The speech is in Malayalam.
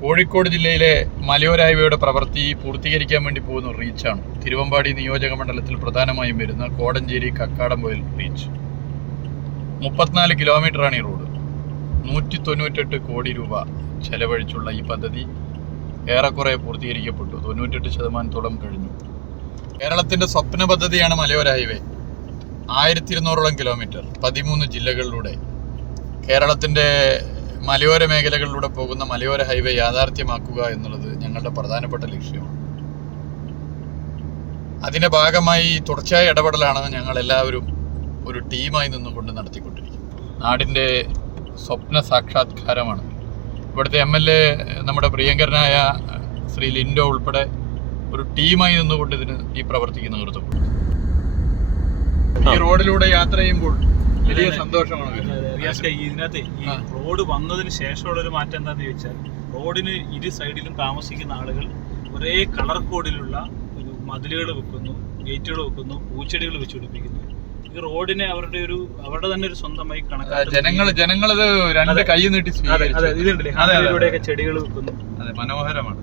കോഴിക്കോട് ജില്ലയിലെ മലയോര ഹൈവേയുടെ പ്രവൃത്തി പൂർത്തീകരിക്കാൻ വേണ്ടി പോകുന്ന റീച്ചാണ്. തിരുവമ്പാടി നിയോജക മണ്ഡലത്തിൽ പ്രധാനമായും വരുന്ന കോടഞ്ചേരി കക്കാടംപൊയിൽ റീച്ച്. 34 കിലോമീറ്ററാണ് ഈ റോഡ്. 198 കോടി രൂപ ചെലവഴിച്ചുള്ള ഈ പദ്ധതി ഏറെക്കുറെ പൂർത്തീകരിക്കപ്പെട്ടു. 98% കഴിഞ്ഞു. കേരളത്തിൻ്റെ സ്വപ്ന പദ്ധതിയാണ് മലയോര ഹൈവേ. 1200ഓളം കിലോമീറ്റർ 13 ജില്ലകളിലൂടെ കേരളത്തിൻ്റെ മലയോര മേഖലകളിലൂടെ പോകുന്ന മലയോര ഹൈവേ യാഥാർത്ഥ്യമാക്കുക എന്നുള്ളത് ഞങ്ങളുടെ പ്രധാനപ്പെട്ട ലക്ഷ്യമാണ്. അതിൻ്റെ ഭാഗമായി തുടർച്ചയായ ഇടപെടലാണ് ഞങ്ങളെല്ലാവരും ഒരു ടീമായി നിന്നുകൊണ്ട് നടത്തിക്കൊണ്ടിരിക്കുന്നത്. നാടിൻ്റെ സ്വപ്ന സാക്ഷാത്കാരമാണ്. ഇവിടുത്തെ MLA നമ്മുടെ പ്രിയങ്കരനായ ശ്രീ ലിൻഡോ ഉൾപ്പെടെ ഒരു ടീമായി നിന്നുകൊണ്ട് ഈ പ്രവർത്തിക്ക് നേതൃത്വം കൊടുക്കും. ഈ റോഡിലൂടെ യാത്ര ചെയ്യുമ്പോൾ വലിയ സന്തോഷമാണ്. ഇതിനകത്ത് ഈ റോഡ് വന്നതിന് ശേഷമുള്ള ഒരു മാറ്റം എന്താന്ന് ചോദിച്ചാൽ, റോഡിന് ഇരു സൈഡിലും താമസിക്കുന്ന ആളുകൾ ഒരേ കളർ കോഡിലുള്ള ഒരു മതിലുകൾ വെക്കുന്നു, ഗേറ്റുകൾ വെക്കുന്നു, പൂച്ചെടികൾ വെച്ച് പിടിപ്പിക്കുന്നു. ഈ റോഡിനെ അവരുടെ തന്നെ ഒരു സ്വന്തമായി കണക്കാക്കി ജനങ്ങളത് രണ്ട് കൈ നീട്ടി ഇതുണ്ടല്ലേ, അതിലൂടെയൊക്കെ ചെടികൾ വെക്കുന്നു. മനോഹരമാണ്.